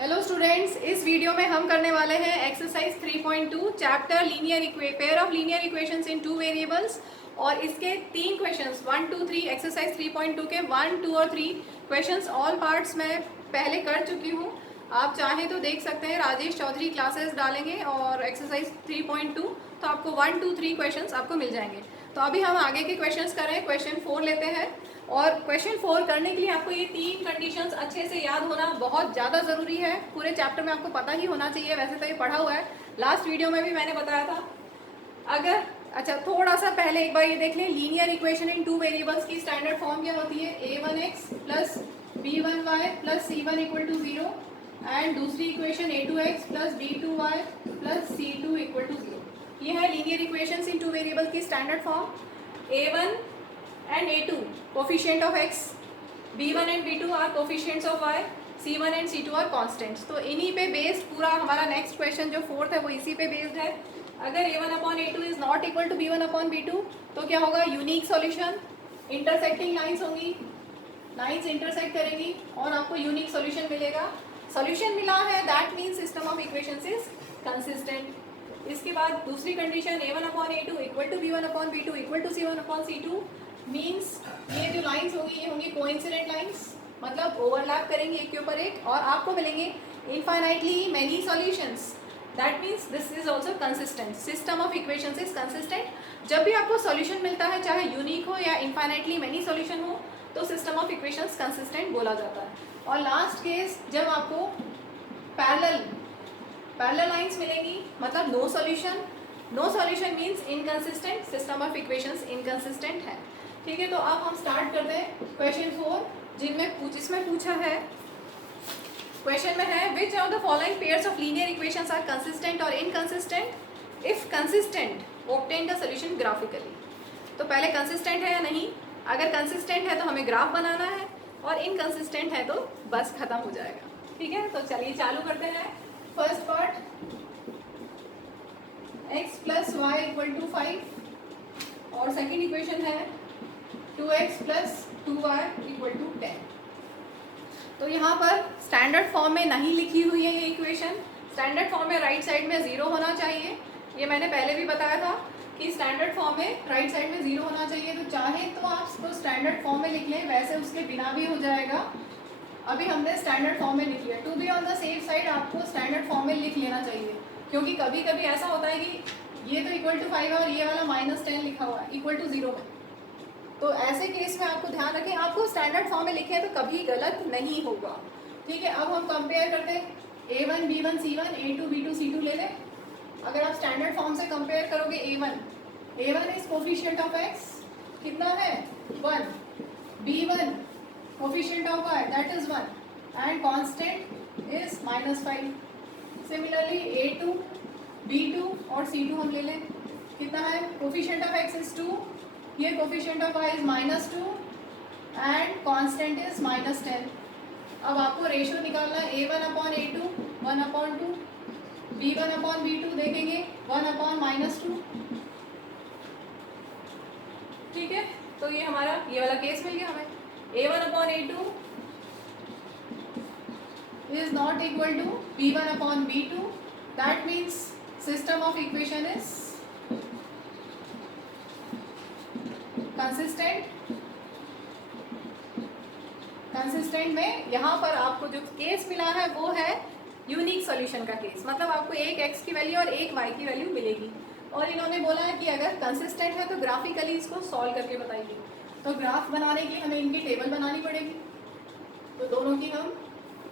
Hello students, इस video में हम करने वाले हैं exercise 3.2 chapter pair of linear equations in two variables. और इसके 3 क्वेश्चंस 1, 2, 3 एक्सरसाइज 3.2 के 1, 2 और 3 क्वेश्चंस ऑल पार्ट्स मैं पहले कर चुकी हूँ। आप चाहें तो देख सकते हैं, राजेश चौधरी क्लासेस डालेंगे और एक्सरसाइज 3.2 तो आपको 1, 2, 3 क्वेश्चंस आपको मिल जाएंगे। तो अभी हम आगे के क्वेश्चंस करें, क्वेश्चन 4 लेते हैं। और क्वेश्चन 4 करने के लिए आपको ये 3 कंडीशंस अच्छे से याद होना बहुत ज़्यादा ज़रूरी है। पूरे चैप्टर में आपको पता ही होना चाहिए, वैसे तो ये पढ़ा हुआ है, लास्ट वीडियो में भी मैंने बताया था। अगर अच्छा थोड़ा सा पहले एक बार ये देख लें, linear equation in two variables की स्टैंडर्ड फॉर्म क्या होती है? a1x plus b1y plus c1 equal to 0 and दूसरी equation a2x plus b2y plus c2 equal to 0। ये है linear equations in two variable की standard form. a1 and a2 coefficient of x, b1 and b2 are coefficients of y, c1 and c2 are constants। तो इन्हीं पे based पूरा हमारा next question जो 4th है वो इसी पे बेस्ड है। अगर a1 upon a2 is not equal to b1 upon b2 तो क्या होगा? यूनिक सॉल्यूशन, इंटरसेक्टिंग लाइंस होंगी, लाइंस इंटरसेक्ट करेंगी और आपको यूनिक सॉल्यूशन मिलेगा। सॉल्यूशन मिला है, that means system of equations is consistent. इसके बाद दूसरी condition a1 upon a2 equal to b1 upon b2 equal to c1 upon c2 means ये जो लाइंस होंगी ये होंगी कोइंसिडेंट लाइंस, मतलब ओवरलैप करेंगे एक के ऊपर एक और आपको मिलेंगे infinitely many solutions. That means this is also consistent, system of equations is consistent. जब भी आपको सॉल्यूशन मिलता है, चाहे यूनिक हो या इनफाइनाइटली मेनी सॉल्यूशन हो, तो सिस्टम ऑफ इक्वेशंस कंसिस्टेंट बोला जाता है। और लास्ट केस जब आपको पैरेलल लाइंस मिलेंगी, मतलब no solution. No solution means inconsistent, system of equations inconsistent है। ठीक है, तो अब हम स्टार्ट करते हैं क्वेश्चन 4, जिसमें पूछा है, क्वेश्चन में है which of the following pairs of linear equations are consistent और inconsistent? If consistent obtain the solution graphically. तो पहले कंसिस्टेंट है या नहीं, अगर कंसिस्टेंट है तो हमें ग्राफ बनाना है और इनकंसिस्टेंट है तो बस खत्म हो जाएगा। ठीक है, तो चलिए चालू करते हैं। First part, x plus y equal to 5 और सेकेंड इक्वेशन है 2x plus 2y equal to 10। तो यहाँ पर स्टैंडर्ड फॉर्म में नहीं लिखी हुई है ये इक्वेशन। स्टैंडर्ड फॉर्म में राइट साइड में 0 होना चाहिए, ये मैंने पहले भी बताया था कि स्टैंडर्ड फॉर्म में राइट साइड में 0 होना चाहिए। तो चाहे तो आप इसको स्टैंडर्ड फॉर्म में लिख लें, वैसे उसके बिना भी हो जाएगा। अभी हमने स्टैंडर्ड फॉर्म में लिख लिया। To be on the safe side आपको स्टैंडर्ड फॉर्म में लिख लेना चाहिए, क्योंकि कभी कभी ऐसा होता है कि ये तो इक्वल टू 5 है और ये वाला -10 लिखा हुआ है इक्वल टू 0 में। तो ऐसे केस में आपको ध्यान रखें, आपको स्टैंडर्ड फॉर्म में लिखें तो कभी गलत नहीं होगा। ठीक है, अब हम कंपेयर करते हैं a1 b1 c1 a2 b2 c2 ले लें। अगर आप स्टैंडर्ड फॉर्म से कंपेयर करोगे a1 is coefficient of x, कितना है? 1। b1 coefficient of y, that is 1 and constant is -5। Similarly a2 b2 और c2 हम ले लें, कितना है? Coefficient of x is 2, here coefficient of y is -2 and constant is -10। अब आपको रेशियो निकालना है a1 upon a2 1 upon 2, b1 upon b2 देखेंगे 1 अपॉन -2। ठीक है, तो ये हमारा ये वाला केस मिल गया हमें। a1 upon a2 is not equal to b1 upon b2, that means system of equation is consistent में यहाँ पर आपको जो केस मिला है वो है यूनिक सॉल्यूशन का केस, मतलब आपको एक x की वैल्यू और एक y की वैल्यू मिलेगी। और इन्होंने बोला है कि अगर कंसिस्टेंट है तो ग्राफिकली इसको सॉल्व करके बताइए। तो ग्राफ बनाने के लिए हमें इनकी टेबल बनानी पड़ेगी। तो दोनों की हम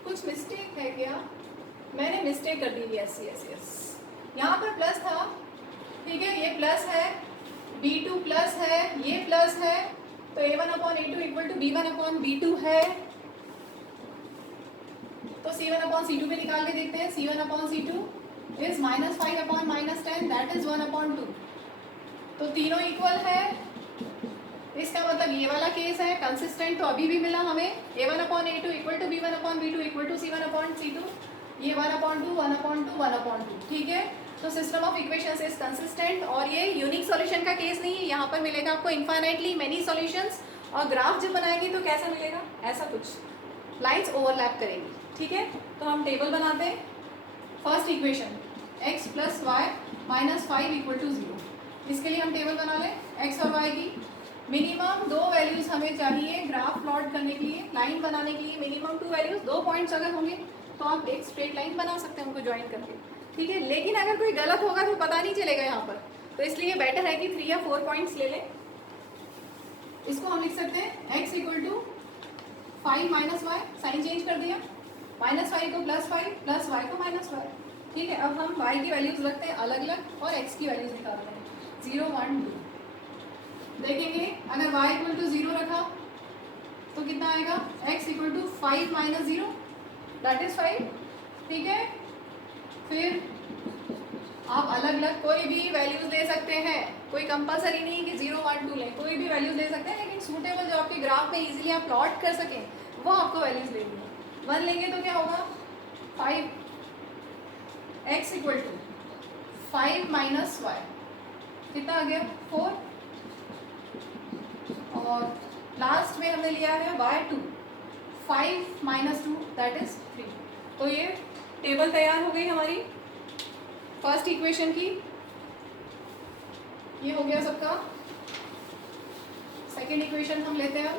कुछ मिस्टेक है क्या? मैंने मिस्टेक कर दी, यस यस यस, यहाँ पर प्लस था। ठीक है, ये प्लस है, b2 प्लस है, ये प्लस है, तो a1 upon a2 equal to b1 upon b2 है। तो c1 अपॉन c2 पे निकाल के देखते हैं। c1 upon c2 is -5 upon -10, that is 1 upon 2। तो तीनों इक्वल है, इसका मतलब ये वाला केस है कंसिस्टेंट। तो अभी भी मिला हमें a1 upon a2 equal to b1 upon b2 equal to c1 upon c2, ये 1 अपॉन 2 1 अपॉन 2 1 अपॉन 2। ठीक है, तो system of equations is consistent. और ये यूनिक सॉल्यूशन का केस नहीं है, यहाँ पर मिलेगा आपको इनफाइनाइटली मेनी सॉल्यूशंस। और ग्राफ जब बनाएंगे तो कैसा मिलेगा? ऐसा कुछ। लाइन्स ओवरलैप करेंगी, ठीक है। तो हम टेबल बनाते हैं। First equation x plus y minus 5 equal to 0, इसके लिए हम टेबल बना लें x और y की। मिनिमम 2 वैल्यूज़ हमें चाहिए ग्राफ प्लॉट करने के लिए, लाइन बनाने के लिए। मिनिमम 2 वैल्यूज़, 2 पॉइंट्स अगर होंगे तो आप एक स्ट्रेट लाइन बना सकते हैं उनको ज्वाइन करके, ठीक है। लेकिन अगर कोई गलत होगा तो पता नहीं चलेगा यहाँ पर, तो इसलिए बेटर है कि 3 या 4 पॉइंट्स ले लें। इसको हम लिख सकते हैं x equal to 5 minus y, sign change कर दिया, -5 को +5 प्लस वाई को -5, ठीक है। अब हम y की वैल्यूज रखते हैं अलग अलग और x की वैल्यूज निकालते हैं 0 1 2। देखेंगे अगर y इक्वल टू 0 रखा तो कितना आएगा, x equal to 5 minus 0 that is 5, ठीक है। फिर आप अलग अलग कोई भी वैल्यूज ले सकते हैं, कोई कंपलसरी नहीं कि 0 1 2 लें, कोई भी वैल्यूज ले सकते हैं, लेकिन सूटेबल जो आपके ग्राफ में इजीली आप प्लॉट कर सकें वो आपको वैल्यूज लेनी है। 1 लेंगे तो क्या होगा, 5 x equal to 5 minus y, कितना आ गया 4, और लास्ट में हमने लिया है y2 5 माइनस 2 दैट इज 3। तो ये टेबल तैयार हो गई हमारी फर्स्ट इक्वेशन की, ये हो गया सबका। सेकेंड इक्वेशन हम लेते हैं,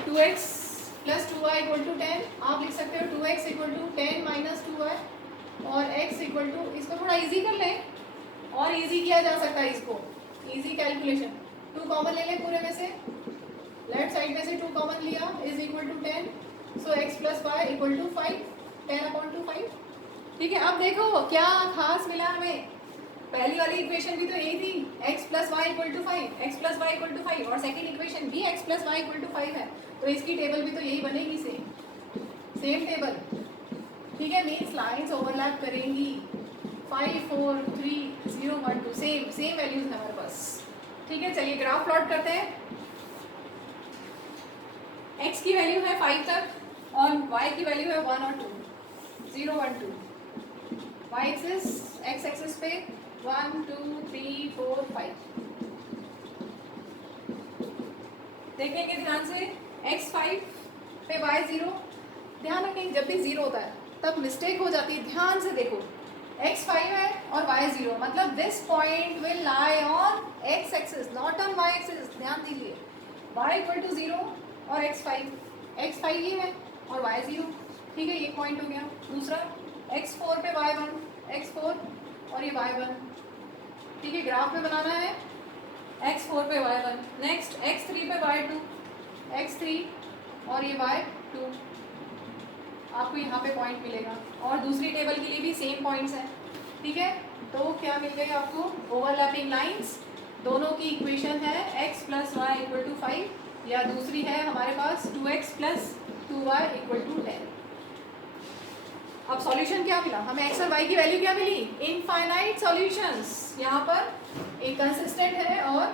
2x plus 2y equal to 10, आप लिख सकते हो 2x equal to 10 minus 2y, और x इक्वल टू, इसको थोड़ा इजी कर लें और इजी किया जा सकता है इसको, इजी कैलकुलेशन। 2 कॉमन ले लें पूरे में से, लेफ्ट साइड में से 2 कॉमन लिया is equal to 10, so x plus y equal to 5, 10/5, ठीक है। अब देखो क्या खास मिला हमें, पहली वाली इक्वेशन भी तो यही थी, x plus y equal to 5, x plus y equal to 5, और सेकेंड इक्वेशन भी x plus y equal to 5 है, तो इसकी टेबल भी तो यही बनेगी, सेम टेबल, ठीक है। मीन्स लाइन्स ओवरलैप करेंगी, 5 4 3 0 1 2 सेम वैल्यूज है हमारे पास, ठीक है। चलिए ग्राफ प्लॉट करते हैं। x की वैल्यू है 5 तक और y की वैल्यू है 1 और 2, 0 1 2, y एक्सिस x एक्सिस पे 1 2 3 4 5। देखेंगे ध्यान से, x 5 पे y 0, ध्यान रखेंगे जब भी 0 होता है तब मिस्टेक हो जाती है, ध्यान से देखो, x 5 है और y 0, मतलब this point will lie on x axis not on y axis, ध्यान दीजिए। y इक्वल टू 0 और x 5 ये है और y 0, ठीक है, ये पॉइंट हो गया। दूसरा x 4 पे y 1, x 4 और ये y 1, ठीक है, ग्राफ में बनाना है x 4 पे y 1, नेक्स्ट x 3 पे y 2, x 3 और ये y 2, आपको यहाँ पे पॉइंट मिलेगा, और दूसरी टेबल के लिए भी सेम पॉइंट्स हैं, ठीक है। तो क्या मिल गई आपको, ओवरलैपिंग लाइंस, दोनों की इक्वेशन है x plus y equal to 5, या दूसरी है हमारे पास 2x plus 2y equal to 10। अब सॉल्यूशन क्या मिला हमें, x और y की वैल्यू क्या मिली, इनफाइनाइट सॉल्यूशंस, यहाँ पर एक कंसिस्टेंट है और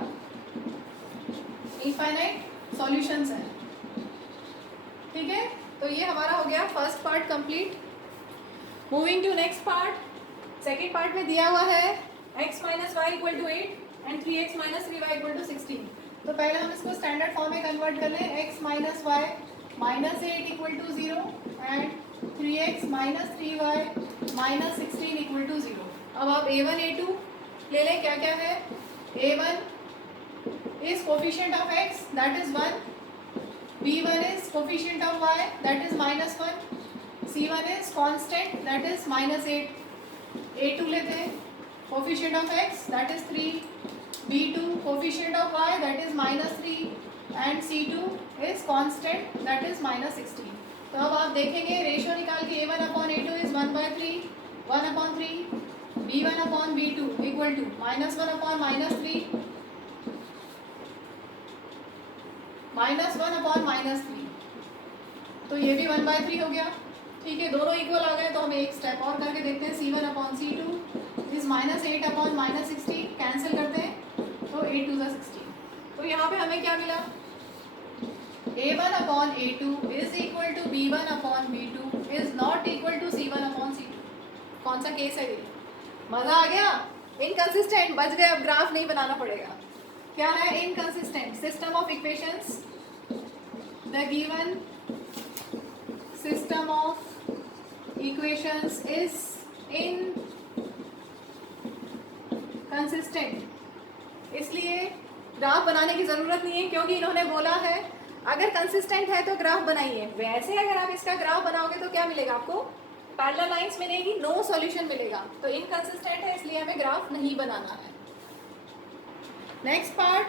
इनफाइनाइट सॉल्यूशंस है, ठीक है। तो ये हमारा हो गया first part complete. Moving to next part, second part में दिया हुआ है x minus y equal to 8 and 3x minus 3y equal to 16। तो पहले हम इसको स्टैंडर्ड फॉर्म में कन्वर्ट कर लें, x minus y minus 8 equal to 0 and 3x minus 3y minus 16 equal to 0। अब आप a1 a2 ले लें, क्या क्या है, a1 is coefficient of x that is 1, b1 is coefficient of y that is -1, c1 is constant that is -8, a2 लेते हैं coefficient of x that is 3, b2 coefficient of y that is -3 and c2 is constant that is -16। तो अब आप देखेंगे ratio निकाल के a1 upon a2 is 1/3, 1/3, b1 upon b2 equal to -1 upon -3, -1 upon -3, तो ये भी 1/3 हो गया, ठीक है। दोनों इक्वल आ गए तो हम एक स्टेप और करके देखते हैं, c1 upon c2 is -8 upon -16, cancel करते हैं तो 8 2 16। तो यहाँ पे हमें क्या मिला, a1 upon a2 is equal to b1 upon b2 is not equal to c1 upon c2। कौन सा केस है ये, मजा आ गया, इनकंसिस्टेंट, बच गए, अब ग्राफ नहीं बनाना पड़ेगा। क्या है inconsistent, system of equations the given system of equations is inconsistent. इसलिए ग्राफ बनाने की ज़रूरत नहीं है, क्योंकि इन्होंने बोला है अगर कंसिस्टेंट है तो ग्राफ बनाइए। वैसे अगर आप इसका ग्राफ बनाओगे तो क्या मिलेगा आपको? पैरेलल लाइंस मिलेगी, नो सॉल्यूशन मिलेगा। तो इनकंसिस्टेंट है, इसलिए हमें ग्राफ नहीं बनाना है। नेक्स्ट पार्ट,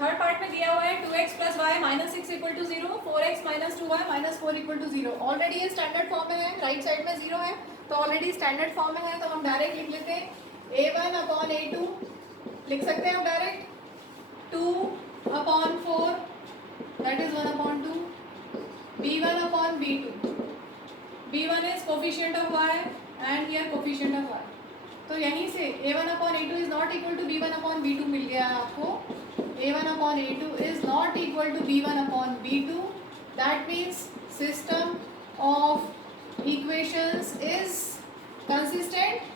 थर्ड पार्ट में दिया हुआ है 2x plus y minus 6 equal to 0, 4x minus 2y minus 4 equal to 0। Already ये स्टैंडर्ड फॉर्म में है, राइट साइड में 0 है तो ऑलरेडी स्टैंडर्ड फॉर्म में है, तो हम डायरेक्ट लिख लेते हैं a1 अपॉन a2 लिख सकते हैं हम direct, 2 upon 4 that is 1 upon 2, b1 upon b2, b1 is coefficient of y and here coefficient of y। तो यहीं से a1 upon a2 is not equal to b1 upon b2 मिल गया है आपको। a1 upon a2 is not equal to b1 upon b2, that means system of equations is consistent।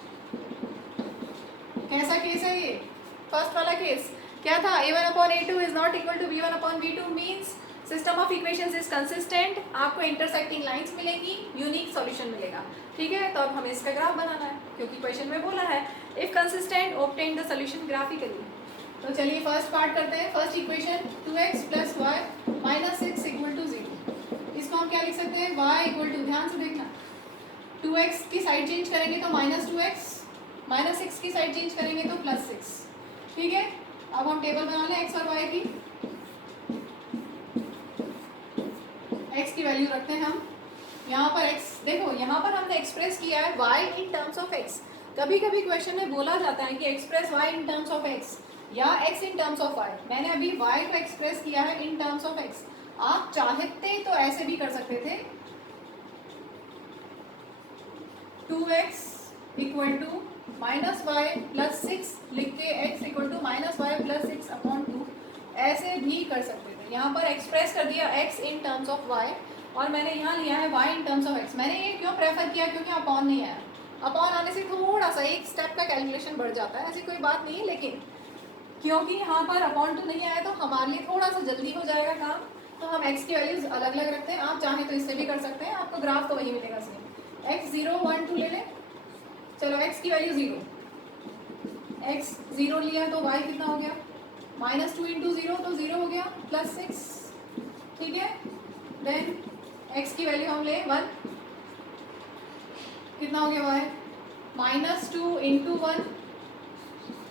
कैसा case है ये? फर्स्ट वाला केस क्या था? a1 upon a2 is not equal to b1 upon b2 means system of equations is consistent। आपको intersecting lines मिलेंगी, unique solution मिलेगा। ठीक है, तो अब हमें इसका ग्राफ बनाना है, क्योंकि क्वेश्चन में बोला है if consistent obtain the solution graphically। तो चलिए फर्स्ट पार्ट करते हैं। First equation 2x plus y minus 6 equal to 0, इसको हम क्या लिख सकते हैं? y इक्वल टू, ध्यान से देखना, 2x की साइड चेंज करेंगे तो माइनस 2x, माइनस 6 की साइड चेंज करेंगे तो प्लस 6। ठीक है, अब हम टेबल बना लें x और y की। x की वैल्यू रखते हैं हम यहाँ पर। x देखो, यहाँ पर हमने एक्सप्रेस किया है y in terms of x। कभी कभी क्वेश्चन में बोला जाता है कि express y in terms of x या x in terms of y। मैंने अभी y को एक्सप्रेस किया है इन टर्म्स ऑफ x। आप चाहते तो ऐसे भी कर सकते थे, 2x equal to minus y plus 6 लिख के x equal to minus y plus 6 upon 2, ऐसे भी कर सकते थे। यहाँ पर एक्सप्रेस कर दिया x in terms of y और मैंने यहाँ लिया है y in terms of x। मैंने ये क्यों प्रेफर किया? क्योंकि अपॉन नहीं आया। अपॉन आने से थोड़ा सा एक स्टेप का कैलकुलेशन बढ़ जाता है, ऐसी कोई बात नहीं है, लेकिन क्योंकि यहाँ पर अपॉन टू नहीं आया तो हमारे लिए थोड़ा सा जल्दी हो जाएगा काम, तो हम x की वैल्यूज अलग अलग रखते हैं। आप चाहें तो इससे भी कर सकते हैं, आपको ग्राफ तो वही मिलेगा सेम। x 0 1 2 ले लें, चलो x की वैल्यू 0, x 0 लिया तो y कितना हो गया? माइनस 2 इंटू 0 तो 0 हो गया प्लस 6। ठीक है, देन x की वैल्यू हम ले 1, कितना हो गया y? माइनस 2 इंटू 1,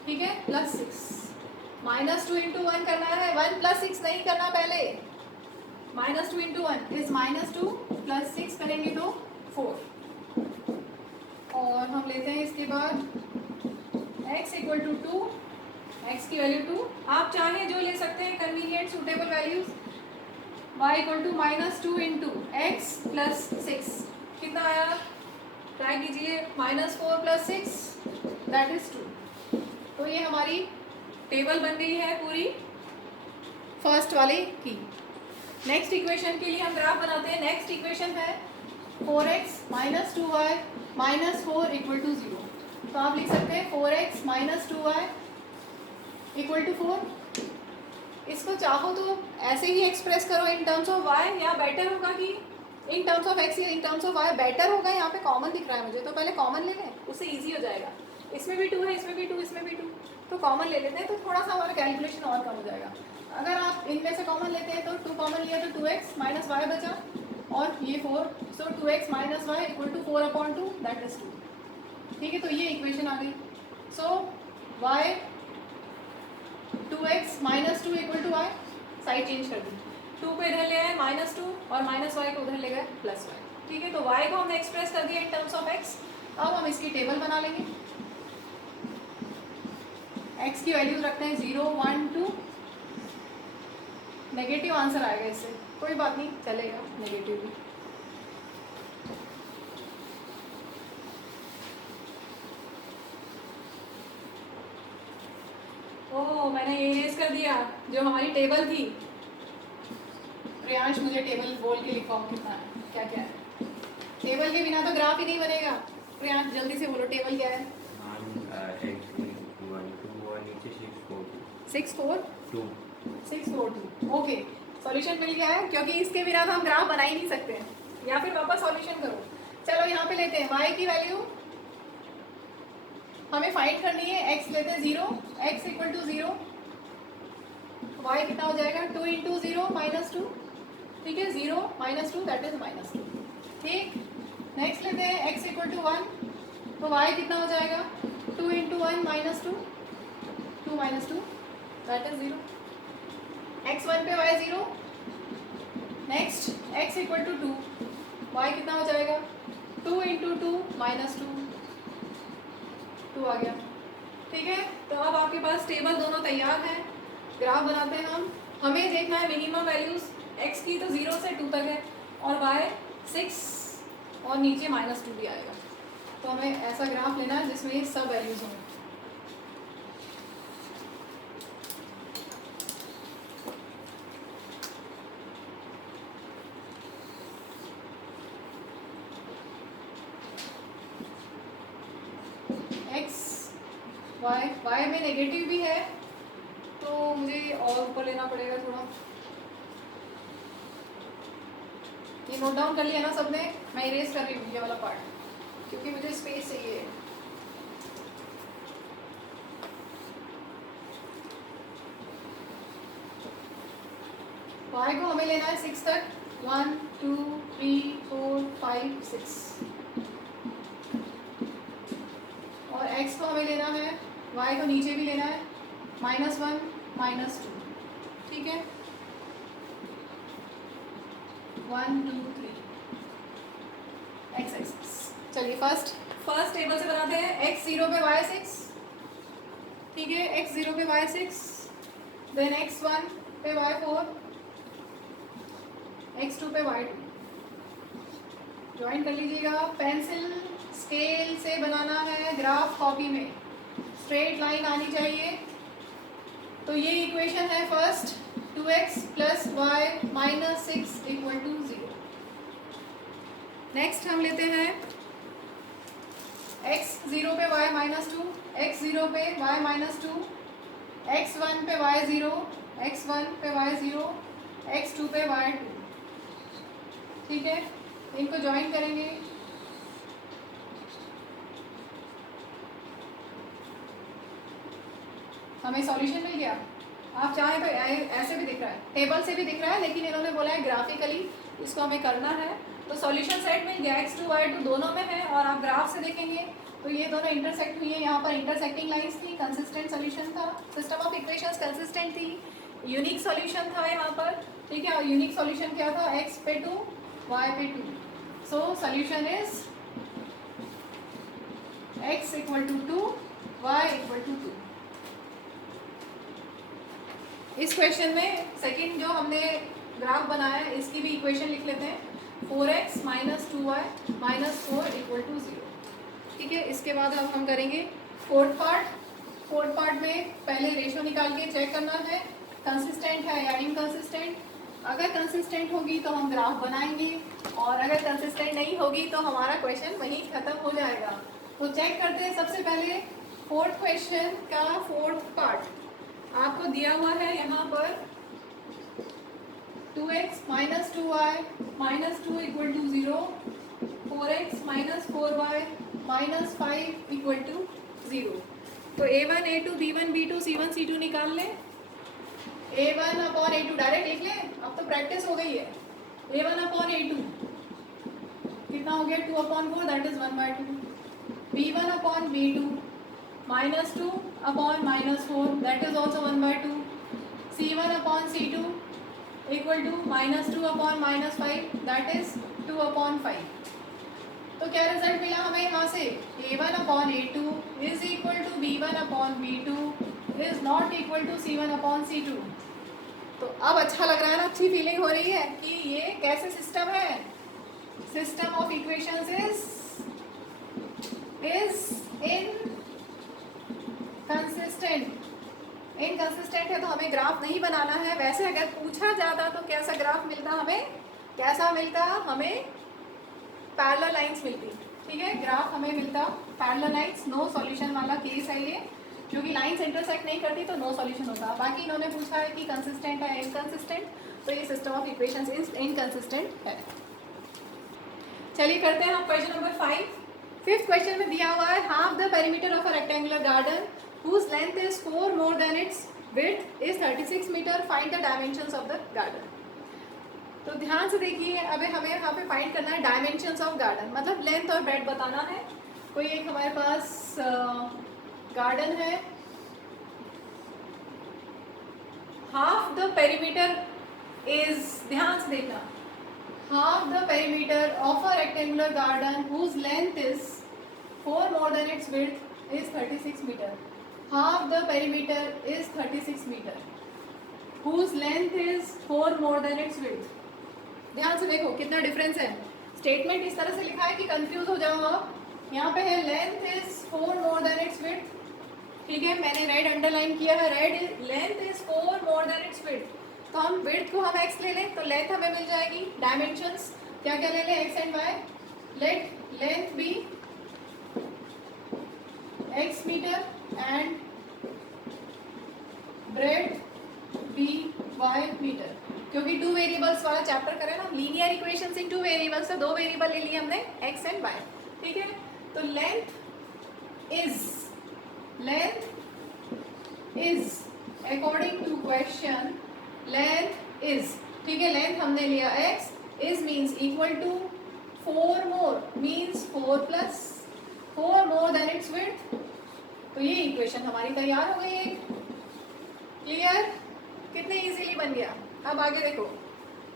ठीक है, प्लस 6। माइनस 2 इंटू 1 करना है, 1 प्लस 6 नहीं करना पहले। Minus 2 into 1 is minus 2 plus 6 करेंगे तो 4। और हम लेते हैं इसके बाद x इक्वल टू 2, x की वैल्यू 2। आप चाहें जो ले सकते हैं convenient suitable values. y equal to minus 2 into x plus 6, कितना आया? ट्राई कीजिए, माइनस 4 प्लस 6 दैट इज 2। तो ये हमारी टेबल बन गई है पूरी फर्स्ट वाले की। नेक्स्ट इक्वेशन के लिए हम ग्राफ बनाते हैं। नेक्स्ट इक्वेशन है 4x minus 2y minus 4 equal to 0। तो आप लिख सकते हैं 4x minus 2y equal to 4। इसको चाहो तो ऐसे ही एक्सप्रेस करो इन टर्म्स ऑफ y, या बेटर होगा कि इन टर्म्स ऑफ x या इन टर्म्स ऑफ y बेटर होगा। यहाँ पे कॉमन दिख रहा है मुझे, तो पहले कॉमन ले लें, उससे ईजी हो जाएगा। इसमें भी 2 है, इसमें भी 2, इसमें भी 2, तो कॉमन ले लेते हैं, तो थोड़ा सा हमारा कैलकुलेशन और कम हो जाएगा। अगर आप इनमें से कॉमन लेते हैं तो 2 कॉमन लिया तो 2x माइनस वाई बचा और ये 4, so 2x minus y equal to 4 upon 2 that is 2। ठीक है, तो ये इक्वेशन आ गई। So y 2x minus 2 equal to y, side change कर दी, 2 को इधर ले आए माइनस 2 और माइनस वाई को उधर ले गए प्लस वाई। ठीक है, तो y को हमने एक्सप्रेस कर दिया इन टर्म्स ऑफ x। अब हम इसकी टेबल बना लेंगे। x की वैल्यूज रखते हैं 0 1 2। नेगेटिव आंसर आएगा इससे, कोई बात नहीं, चलेगा नेगेटिव भी। ओह, मैंने इरेज कर दिया जो हमारी टेबल थी। प्रियांश मुझे टेबल बोल के लिखवाओ कितना है, क्या क्या है। टेबल के बिना तो ग्राफ ही नहीं बनेगा। प्रियांश जल्दी से बोलो टेबल क्या है। 6 4 2 ओके, सॉल्यूशन मिल गया है, क्योंकि इसके बिना तो हम ग्राफ बना ही नहीं सकते, या फिर वापस सॉल्यूशन करो। चलो यहाँ पे लेते हैं y की वैल्यू हमें फाइंड करनी है, x लेते हैं 0, x इक्वल टू 0, y कितना हो जाएगा 2 इंटू 0 माइनस 2, ठीक है 0 माइनस 2 दैट इज माइनस 2, ठीक। नेक्स्ट लेते हैं x इक्वल टू 1, तो y कितना हो जाएगा 2 into 1 minus 2, 2 minus 2 that is 0, x1 पे y 0। Next x equal to 2, y कितना हो जाएगा 2 इंटू 2 माइनस 2, 2 आ गया, ठीक है। तो अब आपके पास टेबल दोनों तैयार है, ग्राफ बनाते हैं हम। हमें देखना है मिनिमम वैल्यूज x की तो 0 से 2 तक है और y 6 और नीचे माइनस 2 भी आएगा, तो हमें ऐसा ग्राफ लेना है जिसमें सब वैल्यूज हों। y में नेगेटिव भी है, तो मुझे और ऊपर लेना पड़ेगा थोड़ा। ये नोट डाउन कर लिया ना सबने, मैं इरेज कर रही हूँ ये वाला पार्ट, क्योंकि मुझे स्पेस चाहिए। y को हमें लेना है 6 तक, 1 2 3 4 5 6, और x को हमें लेना है, y को नीचे भी लेना है -1 -2, ठीक है 1 2 3 x एक्सिस। चलिए फर्स्ट टेबल से बनाते हैं, x 0 पे y 6, ठीक है x 0 पे y 6, देन x 1 पे y 4, x 2 पे y 2। ज्वाइन कर लीजिएगा। पेंसिल स्केल से बनाना है ग्राफ, कॉपी में स्ट्रेट लाइन आनी चाहिए। तो ये इक्वेशन है first, 2x plus y minus 6 equal to 0। Next हम लेते हैं x 0 पे y माइनस 2, x 0 पे y माइनस 2, x 1 पे y 0, x 1 पे y 0, x 2 पे y 2, ठीक है। इनको ज्वाइन करेंगे। हमें सॉल्यूशन मिल गया। आप चाहें तो ऐसे भी दिख रहा है, टेबल से भी दिख रहा है, लेकिन इन्होंने बोला है ग्राफिकली इसको हमें करना है। तो सॉल्यूशन सेट मिल गया, x2 y2 दोनों में है, और आप ग्राफ से देखेंगे तो ये दोनों इंटरसेक्ट हुई है। यहाँ पर इंटरसेक्टिंग लाइंस थी, कंसिस्टेंट सॉल्यूशन था, सिस्टम ऑफ इक्वेशंस कंसिस्टेंट थी, यूनिक सॉल्यूशन था यहाँ पर, ठीक है। और यूनिक सॉल्यूशन क्या था, x पे 2 y पे 2। So solution is x equal to 2 y equal to 2। इस क्वेश्चन में सेकंड जो हमने ग्राफ बनाया है इसकी भी इक्वेशन लिख लेते हैं, 4x minus 2y minus 4 equal to 0, ठीक है। इसके बाद अब हम करेंगे फोर्थ पार्ट में पहले रेशो निकाल के चेक करना है कंसिस्टेंट है या इनकंसिस्टेंट। अगर कंसिस्टेंट होगी तो हम ग्राफ बनाएंगे, और अगर कंसिस्टेंट नहीं होगी तो हमारा क्वेश्चन वहीं खत्म हो जाएगा। तो चेक करते हैं सबसे पहले फोर्थ क्वेश्चन का फोर्थ पार्ट आपको दिया हुआ है यहाँ पर, 2x minus 2y minus 2 equal to 0, 4x minus 4y minus 5 equal to 0। तो a1 a2 b1 b2 c1 c2 निकाल लें। a1 अपॉन a2 डायरेक्ट लिख लें, अब तो प्रैक्टिस हो गई है। a1 अपॉन a2 कितना हो गया, 2 upon 4 that is 1/2। b1 upon b2 माइनस 2 upon minus 4 that is also 1/2। c1 upon c2 equal to minus 2 upon minus 5 that is 2 upon 5। तो क्या रिजल्ट मिला हमें यहाँ से, a1 upon a2 is equal to b1 upon b2 is not equal to c1 upon c2। तो अब अच्छा लग रहा है ना, अच्छी फीलिंग हो रही है कि ये कैसे सिस्टम है, system of equations is inconsistent है, तो हमें ग्राफ नहीं बनाना है। वैसे अगर पूछा जाता तो कैसा ग्राफ मिलता हमें, कैसा मिलता हमें, पैरेलल लाइंस मिलती, ठीक है। ग्राफ हमें मिलता पैरेलल लाइंस, नो सॉल्यूशन वाला केस है ये। क्योंकि लाइन्स इंटरसेक्ट नहीं करती तो नो सॉल्यूशन होता। बाकी इन्होंने पूछा है कि कंसिस्टेंट है इनकंसिस्टेंट, तो ये सिस्टम ऑफ इक्वेशंस इनकंसिस्टेंट है। चलिए करते हैं हम क्वेश्चन नंबर 5। फिफ्थ क्वेश्चन में दिया हुआ है half the perimeter of a rectangular garden whose length is 4 more than its width is 36 metre, find the dimensions of the garden. तो ध्यान से देखिए, अभी हमें यहाँ पे फाइंड करना है डायमेंशंस ऑफ गार्डन, मतलब लेंथ और ब्रेड्थ बताना है। कोई एक हमारे पास गार्डन है, हाफ द पेरीमीटर इज, ध्यान से देखना, half the perimeter of a rectangular garden whose length is 4 more than its width is 36 meter. Half the perimeter is 36 meter. Whose length is 4 more than its width. ध्यान से देखो कितना difference है। Statement इस तरह से लिखा है कि कंफ्यूज हो जाओ आप। यहाँ पे है length is 4 more than its width, ठीक है, मैंने रेड अंडरलाइन किया है, red length is 4 more than its width। तो हम विड्थ को हम x ले लें तो लेंथ हमें मिल जाएगी। डायमेंशंस क्या क्या ले लें, x and y। Let length be x metre and breadth be y metre, क्योंकि 2 वेरिएबल्स वाला चैप्टर करें ना, लीनियर इक्वेशंस इन 2 वेरिएबल्स, तो 2 वेरिएबल ले लिए हमने x एंड y, ठीक है। तो length is according to question length is, ठीक है, लेंथ हमने लिया x, is means equal to 4 more means 4 plus 4 more than its width. तो ये इक्वेशन हमारी तैयार हो गई है। क्लियर, कितने इजीली बन गया। अब आगे देखो,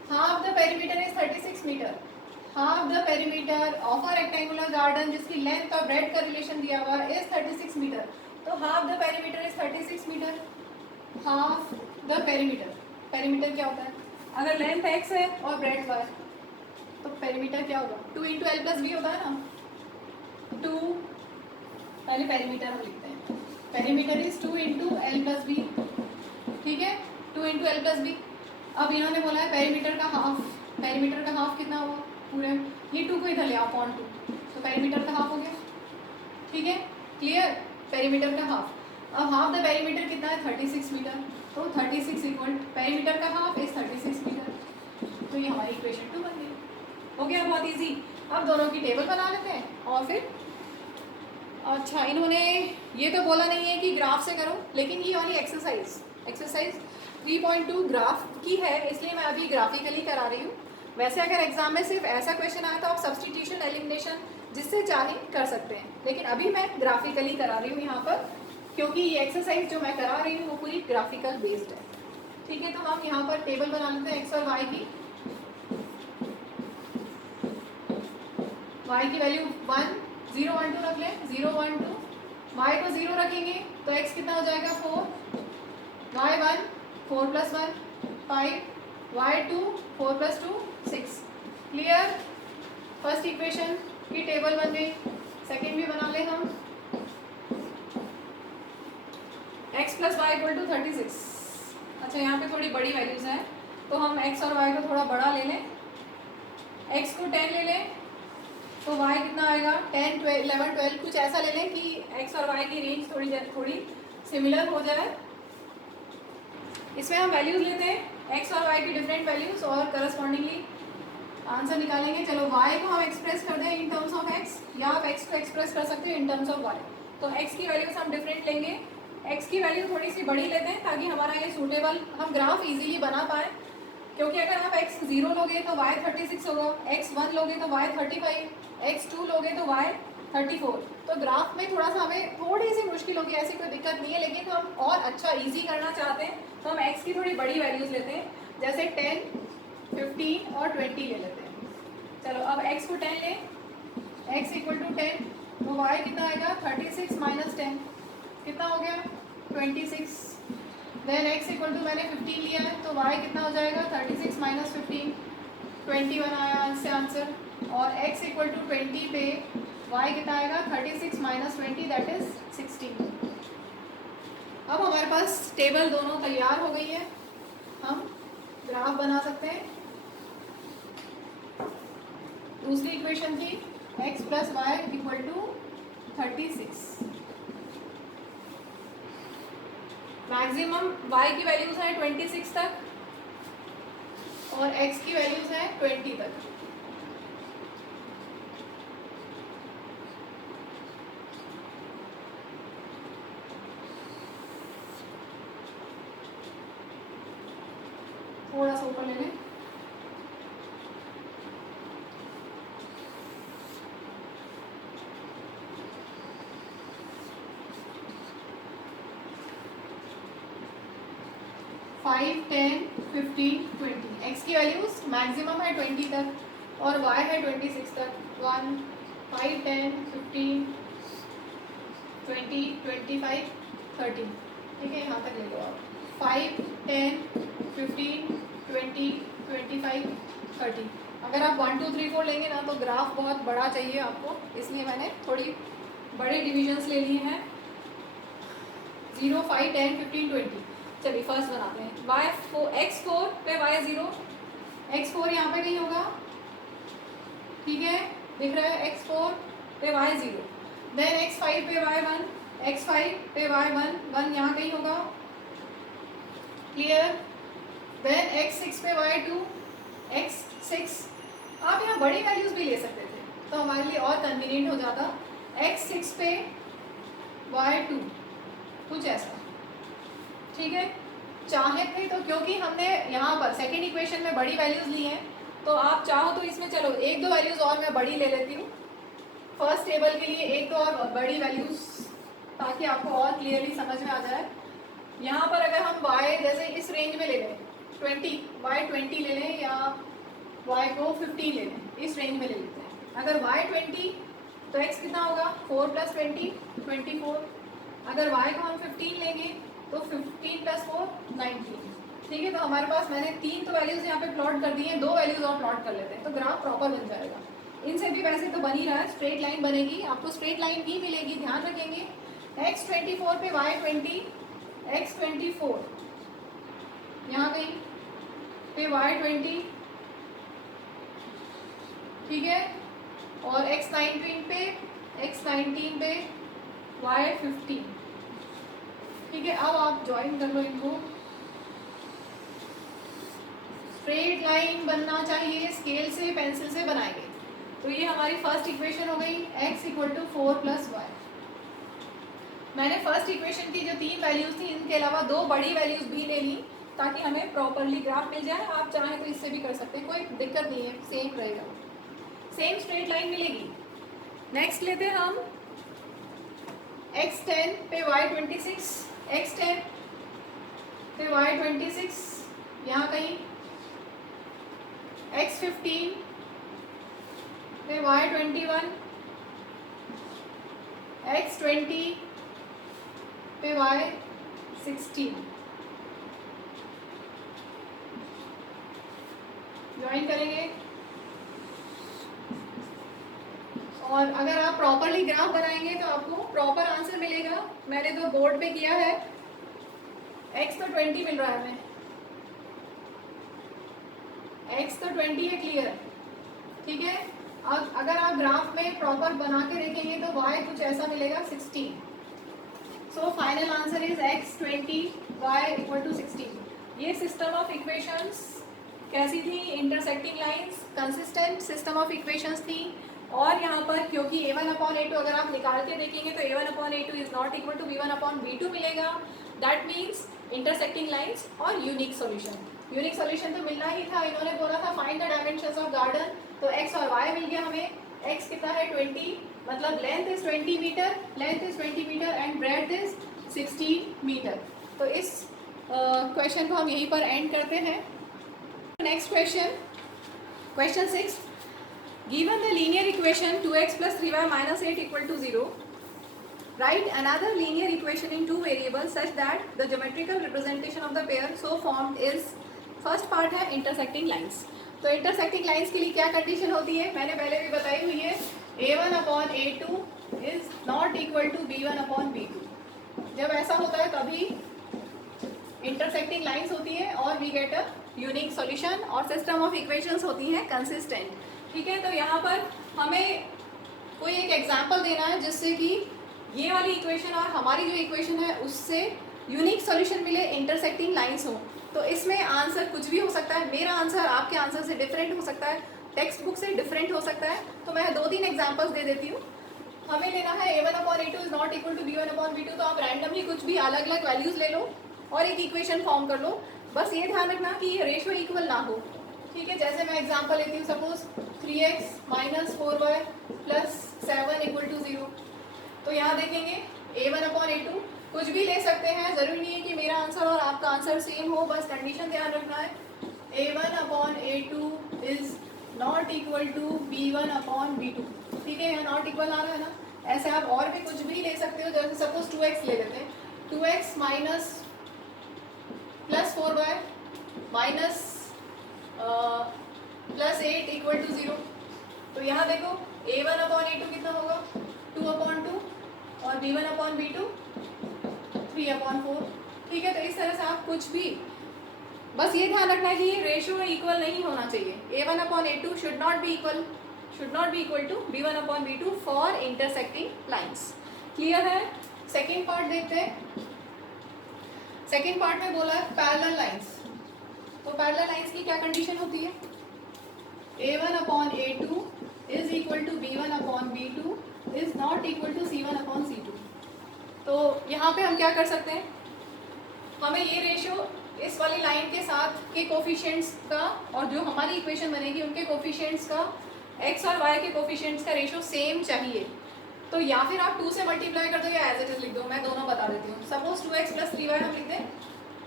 half the perimeter is 36 metre, half the perimeter of a rectangular garden जिसकी लेंथ और ब्रेड्थ का रिलेशन दिया हुआ है इज 36 मीटर। तो half the perimeter is 36 metre, half the perimeter, perimeter क्या होता है, अगर लेंथ x है और ब्रेड्थ y तो पेरीमीटर क्या होगा, 2 इंटू एल प्लस बी होता है ना। 2, पहले पेरीमीटर हम लिखते हैं, perimeter is 2 into L plus B, ठीक है, 2 इंटू एल प्लस बी। अब इन्होंने बोला है पेरीमीटर का हाफ, पेरीमीटर का हाफ कितना हुआ पूरे, ये 2 को इधर ले आओ अपॉन 2, तो पेरीमीटर का हाफ हो गया, ठीक है, क्लियर, पेरीमीटर का हाफ। अब हाफ द पेरीमीटर कितना है 36 मीटर, तो 36 इक्वल पेरीमीटर का हाफ इज 36 मीटर, तो ये हमारी इक्वेशन 2 बन गई। हो गया बहुत इजी। अब दोनों की टेबल बना लेते हैं और फिर, अच्छा इन्होंने ये तो बोला नहीं है कि ग्राफ से करो, लेकिन ये वाली एक्सरसाइज 3.2 ग्राफ की है, इसलिए मैं अभी ग्राफिकली करा रही हूँ। वैसे अगर एग्जाम में सिर्फ ऐसा क्वेश्चन आया तो आप सब्सटीट्यूशन एलिमिनेशन जिससे चाहे कर सकते हैं, लेकिन अभी मैं ग्राफिकली करा रही हूँ यहाँ पर, क्योंकि ये एक्सरसाइज जो मैं करा रही हूँ वो पूरी ग्राफिकल बेस्ड है, ठीक है। तो हम यहाँ पर टेबल बना लेते हैं एक्स और वाई की। y की वैल्यू 1 0 1 2 रख लें, 0 1 2, y को 0 रखेंगे तो x कितना हो जाएगा 4, y 1 4 plus 1 5, y 2 4 plus 2 6। Clear, first equation की टेबल बन गई। सेकेंड भी बना लें हम, x plus y equal to 36। अच्छा यहाँ पे थोड़ी बड़ी वैल्यूज हैं तो हम x और y को थोड़ा बड़ा ले लें, x को 10 ले लें तो y कितना आएगा 10 11 12, कुछ ऐसा ले लें कि x और y की रेंज थोड़ी सिमिलर हो जाए। इसमें हम वैल्यूज लेते हैं x और y की डिफरेंट वैल्यूज और करस्पॉन्डिंगली आंसर निकालेंगे। चलो y को हम एक्सप्रेस कर दें इन टर्म्स ऑफ x, या आप x को एक्सप्रेस कर सकते हो इन टर्म्स ऑफ y। तो x की वैल्यूज हम डिफरेंट लेंगे, x की वैल्यू थोड़ी सी बड़ी लेते हैं ताकि हमारा ये सूटेबल हम ग्राफ इजीली बना पाए, क्योंकि अगर आप x 0 लोगे तो y 36 होगा, x 1 लोगे तो y 35, x 2 लोगे तो y 34। तो ग्राफ में थोड़ा सा हमें थोड़ी सी मुश्किल होगी, ऐसी कोई दिक्कत नहीं है, लेकिन हम और अच्छा इजी करना चाहते हैं तो हम x की थोड़ी बड़ी वैल्यूज लेते हैं, जैसे 10 15 और 20 ले लेते हैं। चलो अब x को 10 लें, x इक्वल टू 10, तो y कितना आएगा 36 माइनस 10 कितना हो गया 26। देन x इक्वल टू मैंने 15 लिया है तो y कितना हो जाएगा 36 माइनस 15 21 आया इससे आंसर, और x इक्वल टू 20 पे y कितना आएगा 36 माइनस 20 दैट इज 16। अब हमारे पास टेबल दोनों तैयार हो गई है, हम ग्राफ बना सकते हैं। दूसरी इक्वेशन थी x plus y equal to 36, maximum y की वैल्यूज है 26 तक और x की वैल्यूज है 20 तक। थोड़ा सा ऊपर ले लें। फाइव, 10, 15, 20। एक्स की वैल्यूज मैक्सिमम है 20 तक और वाई है 26 तक। 1, 5, 10, 15, 20, 25, 30। ठीक है, यहाँ तक ले लो आप। 5, 10, 15, 20, 25, 30। अगर आप 1, 2, 3, 4 लेंगे ना तो ग्राफ बहुत बड़ा चाहिए आपको, इसलिए मैंने थोड़ी बड़े डिविजन्स ले लिए हैं। 0, 5, 10, 15, 20। चलिए फर्स्ट बनाते हैं। x4 पे y0, x4 यहाँ पे नहीं होगा, ठीक है, दिख रहा है x4 पे y0। देन x5 पे y1, x5 पे y1, 1 यहाँ कहीं होगा, क्लियर। देन x6 पे y2, x6, आप यहाँ बड़ी वैल्यूज भी ले सकते थे तो हमारे लिए और कन्वीनियंट हो जाता। x6 पे y2, कुछ ऐसा, ठीक है। चाहे थे तो, क्योंकि हमने यहाँ पर सेकेंड इक्वेशन में बड़ी वैल्यूज ली हैं, तो आप चाहो तो इसमें चलो एक दो वैल्यूज और मैं बड़ी ले लेती हूँ फर्स्ट टेबल के लिए, एक दो और बड़ी वैल्यूज, ताकि आपको और क्लियरली समझ में आ जाए। यहाँ पर अगर हम y जैसे इस रेंज में ले लें 20, y 20 ले लें या y को 15 ले लें, इस रेंज में ले लेते हैं। अगर y 20 तो x कितना होगा, 4 + 20, 24। अगर y को हम 15 लेंगे तो 15 + 4, 19। ठीक है, तो हमारे पास मैंने 3 तो वैल्यूज यहाँ पे प्लॉट कर दी हैं, 2 वैल्यूज और प्लॉट कर लेते हैं तो ग्राफ प्रॉपर बन जाएगा। इनसे भी वैसे तो बन ही रहा है, स्ट्रेट लाइन बनेगी, आपको स्ट्रेट लाइन ही मिलेगी, ध्यान रखेंगे। x24 पे y20, x24 यहाँ कहीं पे y20, ठीक है, और x19 पे y15, ठीक है। अब आप ज्वाइन कर लो इनको। स्ट्रेट लाइन बनना चाहिए, स्केल से पेंसिल से बनाएंगे। तो ये हमारी फर्स्ट इक्वेशन हो गई, x = 4 + y। मैंने फर्स्ट इक्वेशन की जो 3 वैल्यूज थी, इनके अलावा 2 बड़ी वैल्यूज भी ले ली ताकि हमें प्रॉपरली ग्राफ मिल जाए। आप चाहें तो इससे भी कर सकते हैं, कोई दिक्कत नहीं है, सेम रहेगा, सेम स्ट्रेट लाइन मिलेगी। नेक्स्ट लेते हैं हम x10 पे y26, x10 पे y26 यहाँ कहीं, x15 पे y21, x20 पे y16। ज्वाइन करेंगे और अगर आप प्रॉपरली ग्राफ बनाएंगे तो आपको प्रॉपर आंसर मिलेगा। मैंने तो बोर्ड पे किया है, x तो 20 मिल रहा है हमें, x तो 20 है, क्लियर, ठीक है। अब अगर आप ग्राफ में प्रॉपर बना के देखेंगे तो y कुछ ऐसा मिलेगा 16। So final answer is x20, y = 16। ये सिस्टम ऑफ इक्वेशंस कैसी थी, intersecting lines, consistent system of equations थी। और यहाँ पर क्योंकि a1/a2 अगर आप निकाल के देखेंगे तो a1/a2 is not equal to b1/b2 मिलेगा। दैट मीन्स इंटरसेक्टिंग लाइंस और यूनिक सॉल्यूशन। यूनिक सॉल्यूशन तो मिलना ही था, इन्होंने बोला था find the dimensions of garden, तो x और y मिल गया हमें। x कितना है 20, मतलब length is 20 metre, and breadth is 16 metre. तो इस क्वेश्चन को हम यहीं पर एंड करते हैं। Next question 6, given the linear equation 2x + 3y - 8 = 0, write another linear equation in 2 variables such that the geometrical representation of the pair so formed is, first part है intersecting lines. तो intersecting lines के लिए क्या condition होती है, मैंने पहले भी बताई हुई है, a1/a2 is not equal to b1/b2। जब ऐसा होता है तभी इंटरसेक्टिंग लाइंस होती है और we get a unique solution, और सिस्टम ऑफ इक्वेशंस होती हैं कंसिस्टेंट। ठीक है, तो यहाँ पर हमें कोई एक एग्जाम्पल देना है जिससे कि ये वाली इक्वेशन और हमारी जो इक्वेशन है उससे यूनिक सॉल्यूशन मिले, इंटरसेक्टिंग लाइंस हो। तो इसमें आंसर कुछ भी हो सकता है, मेरा आंसर आपके आंसर से डिफरेंट हो सकता है, टेक्स्ट बुक से डिफरेंट हो सकता है। तो मैं 2-3 एग्जांपल्स दे देती हूँ। हमें लेना है a1/a2 is not equal to b1/b2, तो आप रैंडमली कुछ भी अलग अलग वैल्यूज ले लो और एक इक्वेशन फॉर्म कर लो। बस ये ध्यान रखना कि रेशियो इक्वल ना हो, ठीक है। जैसे मैं एग्जांपल लेती हूँ, सपोज 3x - 4y + 7 = 0। तो यहाँ देखेंगे a1/a2 कुछ भी ले सकते हैं, जरूरी नहीं है कि मेरा आंसर और आपका आंसर सेम हो, बस कंडीशन ध्यान रखना है a1/a2 is not equal to b1/b2, ठीक है। यहाँ नॉट इक्वल आ रहा है ना, ऐसे आप और भी कुछ भी ले सकते हो। जैसे सपोज 2x ले लेते हैं, 2x + 4y +8 = 0। तो यहाँ देखो a1/a2 कितना होगा 2/2 और b1/b2 3/4, ठीक है। तो इस तरह से आप कुछ भी, बस ये ध्यान रखना है कि ये रेशियो इक्वल नहीं होना चाहिए। a1/a2 should not be equal to b1/b2 for intersecting lines. Clear है? सेकेंड पार्ट देखते हैं। सेकेंड पार्ट में बोला है पैरेलल लाइंस। तो पैरेलल लाइंस की क्या कंडीशन होती है, a1/a2 is equal to b1/b2 is not equal to c1/c2। तो यहाँ पे हम क्या कर सकते हैं, हमें ये रेशियो इस वाली लाइन के साथ के कोफिशिएंट्स का और जो हमारी इक्वेशन बनेगी उनके कोफिशिएंट्स का, x और y के कोफिशिएंट्स का रेशियो सेम चाहिए। तो या फिर आप 2 से मल्टीप्लाई कर दो या एज इट इज लिख दो, मैं दोनों बता देती हूँ। सपोज 2x + 3y हम लिख दें,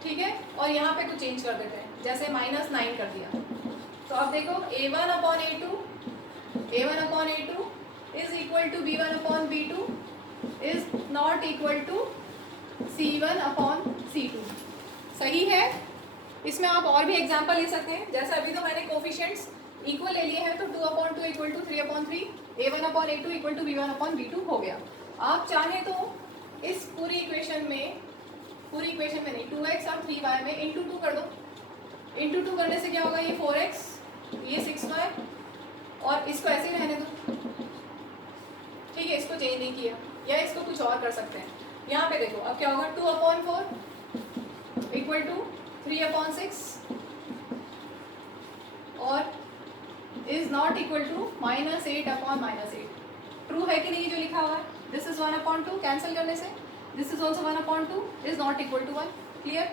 ठीक है, और यहाँ पे कुछ चेंज कर देते हैं, जैसे -9 कर दिया। तो अब देखो a1/a2 is equal to b1/b2 is not equal to c1/c2। सही है? इसमें आप और भी एग्जांपल ले सकते हैं। जैसे अभी तो मैंने कोफिशिएंट्स इक्वल ले लिए हैं, तो 2/2 = 3/3, a1/a2 इक्वल टू b1/b2 हो गया। आप चाहें तो इस पूरी इक्वेशन में नहीं, 2x और 3y में इंटू 2 कर दो। इंटू 2 करने से क्या होगा, ये 4x, ये 6y, और इसको ऐसे ही रहने दो, ठीक है। इसको चेंज नहीं किया, या इसको कुछ और कर सकते हैं। यहाँ पे देखो अब क्या होगा, 2/4 इक्वल टू 3/6 और is not equal to -8/-8। True है कि नहीं जो लिखा हुआ है? दिस इज 1/2, कैंसिल करने से this is also 1/2 is not equal to 1। Clear?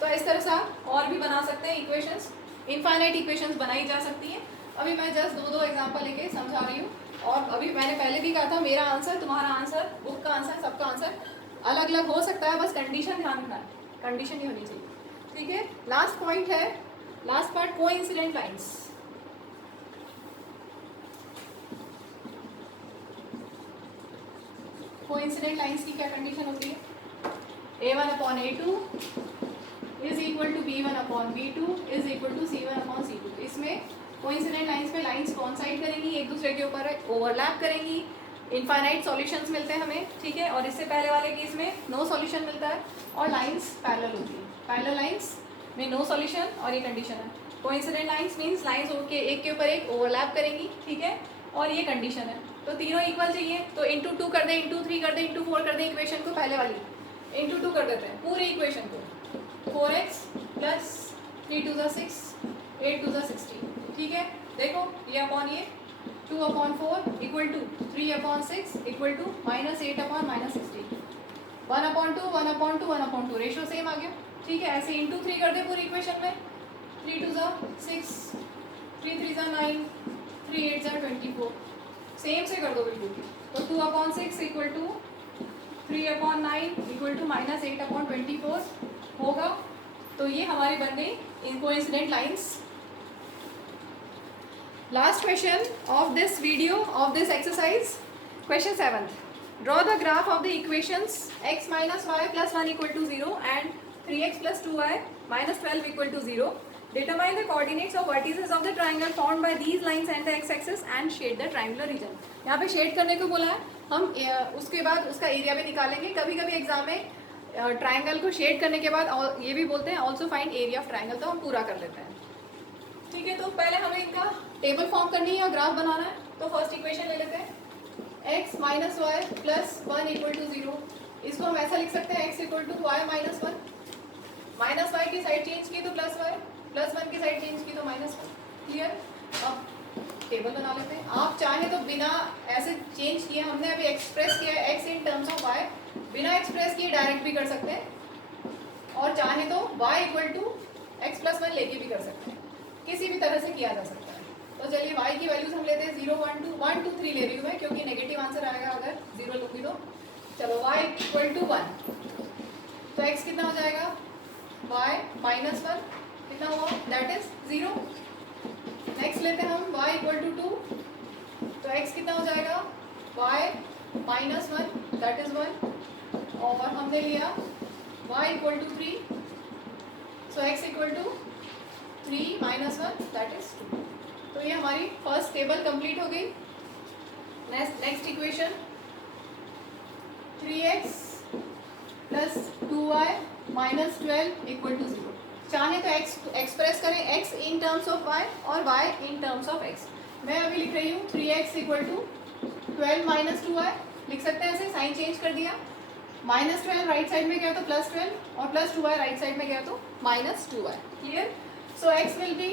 तो इस तरह से आप और भी बना सकते हैं इक्वेशंस, इनफाइनाइट इक्वेशंस बनाई जा सकती हैं। अभी मैं जस्ट 2 एग्जांपल लेके समझा रही हूँ। और अभी मैंने पहले भी कहा था, मेरा आंसर, तुम्हारा आंसर, बुक का आंसर, सबका आंसर अलग अलग हो सकता है, बस कंडीशन ध्यान रखना है, कंडीशन ही होनी चाहिए, ठीक है। लास्ट पॉइंट है, last part, coincident lines. Coincident lines की क्या कंडीशन होती है, a1/a2 is equal to b1/b2 is equal to c1/c2। इसमें कोइंसिडेंट लाइंस पे लाइंस कॉन्साइड करेंगी, एक दूसरे के ऊपर ओवरलैप करेंगी, इनफाइनाइट सॉल्यूशंस मिलते हैं हमें, ठीक है। और इससे पहले वाले केस में नो सॉल्यूशन मिलता है और लाइंस पैरेलल होती है। पैरेलल लाइंस में नो सॉल्यूशन, और ये कंडीशन है। कोइंसिडेंट लाइंस मींस लाइंस के एक के ऊपर एक ओवरलैप करेंगी, ठीक है, और ये कंडीशन है। तो तीनों इक्वल चाहिए, तो इंटू 2 कर दें, इंटू 3 कर दें, इंटू 4 कर दें इक्वेशन को, पहले वाली इंटू 2 कर देते हैं पूरी इक्वेशन को। 4x + 3 × 6 8 × 16, ठीक है। देखो ये अपॉन ये 2/4 equal to 3/6 equal to -8/-16, 1/2 1/2 1/2, ratio same आ गया, ठीक है। ऐसे इंटू 3 कर दे पूरी इक्वेशन में, 3 × 6 3 × 3 = 9 3 × 8 = 24, सेम से कर दो बिल्कुल। तो 2/6 इक्वल टू 3/9 इक्वल टू -8/24 होगा। तो ये हमारी बन गई coincident lines. Last question of this video of this exercise, question 7th. Draw the graph of the equations x minus y plus 1 equal to 0 and 3x plus 2y minus 12 equal to 0. Determine the coordinates of vertices of the triangle formed by these lines and the x-axis and shade the triangular region. यहाँ पे shade करने को बोला है, हम उसके बाद उसका एरिया भी निकालेंगे। कभी कभी एग्जाम में ट्राइंगल को शेड करने के बाद ये भी बोलते हैं also find area of triangle, तो हम पूरा कर लेते हैं, ठीक है। तो पहले हमें इनका टेबल फॉर्म करनी है और ग्राफ बनाना है। तो फर्स्ट इक्वेशन ले लेते हैं, x - y + 1 = 0 इसको हम ऐसा लिख सकते हैं x equal to y minus one, minus y की साइड चेंज की तो प्लस वाई, प्लस वन की साइड चेंज की तो माइनस वन। क्लियर? अब टेबल बना लेते हैं। आप चाहे तो बिना ऐसे चेंज किए, हमने अभी एक्सप्रेस किया है x in terms of y, बिना एक्सप्रेस किए डायरेक्ट भी कर सकते हैं, और चाहे तो y equal to x plus one लेके भी कर सकते हैं, किसी भी तरह से किया जा सकता है। तो चलिए y की वैल्यूज हम लेते हैं 0 1 2 1 2 3 ले रही हूँ मैं, क्योंकि नेगेटिव आंसर आएगा अगर 0 लूँगी तो। चलो y इक्वल टू 1, तो x कितना हो जाएगा, y माइनस वन कितना हुआ, दैट इज 0। नेक्स्ट लेते हैं हम y इक्वल टू 2, तो x कितना हो जाएगा, y minus one that is 1, और हमने लिया y equal to 3, so x equal to 3 minus one that is 2। तो ये हमारी फर्स्ट टेबल कंप्लीट हो गई। Next equation 3x plus 2y minus 12 equal to 0। चाहे तो x एक्सप्रेस करें x in terms of y और y in terms of x। मैं अभी लिख रही हूँ 3x equal to 12 minus 2y, लिख सकते हैं ऐसे, साइन चेंज कर दिया, माइनस 12 राइट साइड में गया तो प्लस 12, और प्लस 2y राइट साइड में गया तो minus 2y। Clear? So x will be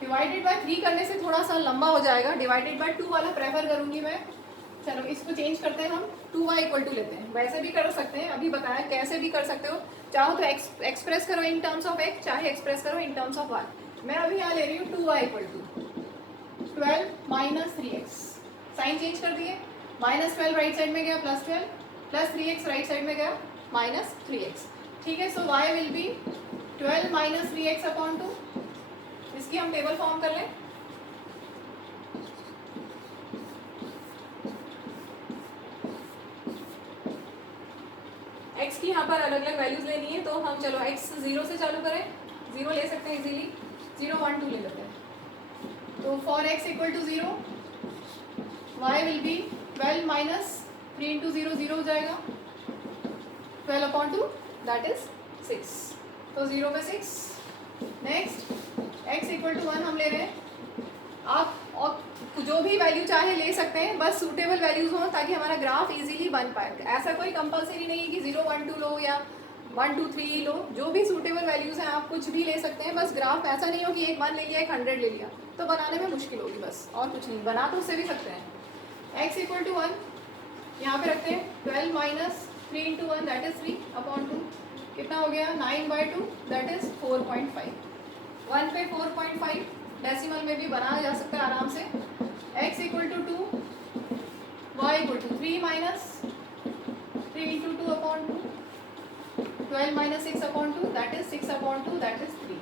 divided by 3 करने से थोड़ा सा लंबा हो जाएगा, डिवाइडेड बाय 2 वाला प्रेफर करूंगी मैं। चलो इसको चेंज करते हैं, हम 2y इक्वल टू लेते हैं। वैसे भी कर सकते हैं, अभी बताया कैसे भी कर सकते हो, चाहो तो एक्सप्रेस करो इन टर्म्स ऑफ x, चाहे एक्सप्रेस करो इन टर्म्स ऑफ y। मैं अभी यहाँ ले रही हूँ 2y equal to 12 minus 3x, sign change कर दिए, माइनस 12 राइट साइड में गया plus 12, plus 3x right side में गया माइनस 3x। ठीक है, सो y will be 12 minus 3x upon 2। इसकी हम टेबल फॉर्म कर लें। x की यहाँ पर अलग अलग वैल्यूज लेनी है, तो हम चलो x 0 से चालू करें, 0 ले सकते हैं इजीली, 0 1 2 ले लेते हैं। तो for x equal to 0 y will be 12 minus 3 into 0 0 हो जाएगा, 12 अपॉन 2 दैट इज 6, तो 0 पे 6। नेक्स्ट x इक्वल टू 1 हम ले रहे हैं। आप और जो भी वैल्यू चाहे ले सकते हैं, बस सूटेबल वैल्यूज हो ताकि हमारा ग्राफ इजीली बन पाए। ऐसा कोई कंपलसरी नहीं है कि 0 1 2 लो या 1 2 3 लो, जो भी सूटेबल वैल्यूज हैं आप कुछ भी ले सकते हैं। बस ग्राफ ऐसा नहीं हो कि एक 1 ले लिया एक 100 ले लिया, तो बनाने में मुश्किल होगी, बस और कुछ नहीं। बना तो उससे भी सकते हैं। x इक्वल टू 1 यहाँ पे रखते हैं, 12 minus 3 into 1 that is 3 upon 2, कितना हो गया 9/2 दैट इज 4.5। 1 पे 4.5 डेसिमल में भी बनाया जा सकता है आराम से। x equal to 2, y equal to 3 minus 3 into 2 upon 2, 12 minus 6 upon 2 that is 6 upon 2 that is 3।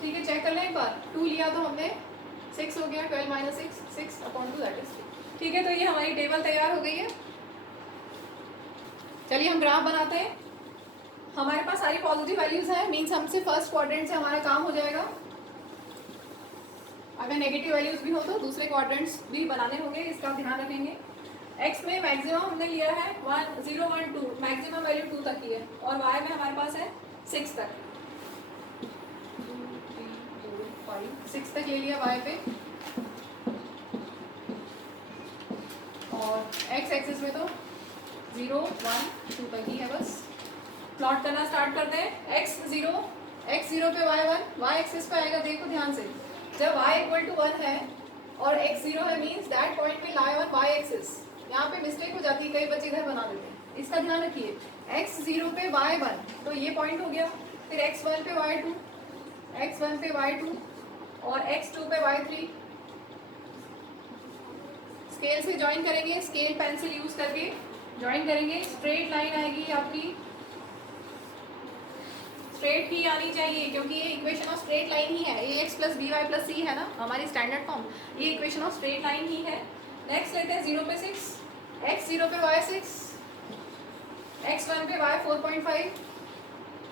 ठीक है, चेक कर लें एक बार, 2 लिया तो हमने 6 हो गया, 12 माइनस 6 अपॉन 2 दैट इज 3। ठीक है, तो ये हमारी टेबल तैयार हो गई है। चलिए हम ग्राफ बनाते हैं। हमारे पास सारी पॉजिटिव वैल्यूज हैं, मीन्स हमसे फर्स्ट क्वाड्रेंट से हमारा काम हो जाएगा। अगर नेगेटिव वैल्यूज भी हो तो दूसरे क्वाड्रेंट्स भी बनाने होंगे, इसका ध्यान रखेंगे। x में मैक्सिमम हमने लिया है 1 0 1 2, मैक्सिमम वैल्यू 2 तक की है, और y में हमारे पास है 6 तक, 2 3 4 5 6 तक ले लिया y पे, और x एक्सिस में तो 0 1 2 तक ही है। बस प्लॉट करना स्टार्ट करते हैं। x 0 पे y 1, y एक्सिस पे आएगा, देखो ध्यान से, जब y इक्वल टू 1 है और x 0 है, means that point will lie on y axis. यहाँ पे मिस्टेक हो जाती है, कई बच्चे इधर बना देते हैं, इसका ध्यान रखिए। x 0 पे y 1, तो ये पॉइंट हो गया, फिर x 1 पे y 2, x 1 पे y 2 और x 2 पे y 3। स्केल से ज्वाइन करेंगे, स्केल पेंसिल यूज करके ज्वाइन करेंगे, स्ट्रेट लाइन आएगी आपकी, स्ट्रेट ही आनी चाहिए, क्योंकि ये इक्वेशन ऑफ स्ट्रेट लाइन ही है। ax plus B Y plus C है ना हमारी स्टैंडर्ड फॉर्म, ये इक्वेशन ऑफ स्ट्रेट लाइन ही है। नेक्स्ट लेते हैं 0 पे 6, x 0 पे y 6, x 1 पे y 4.5,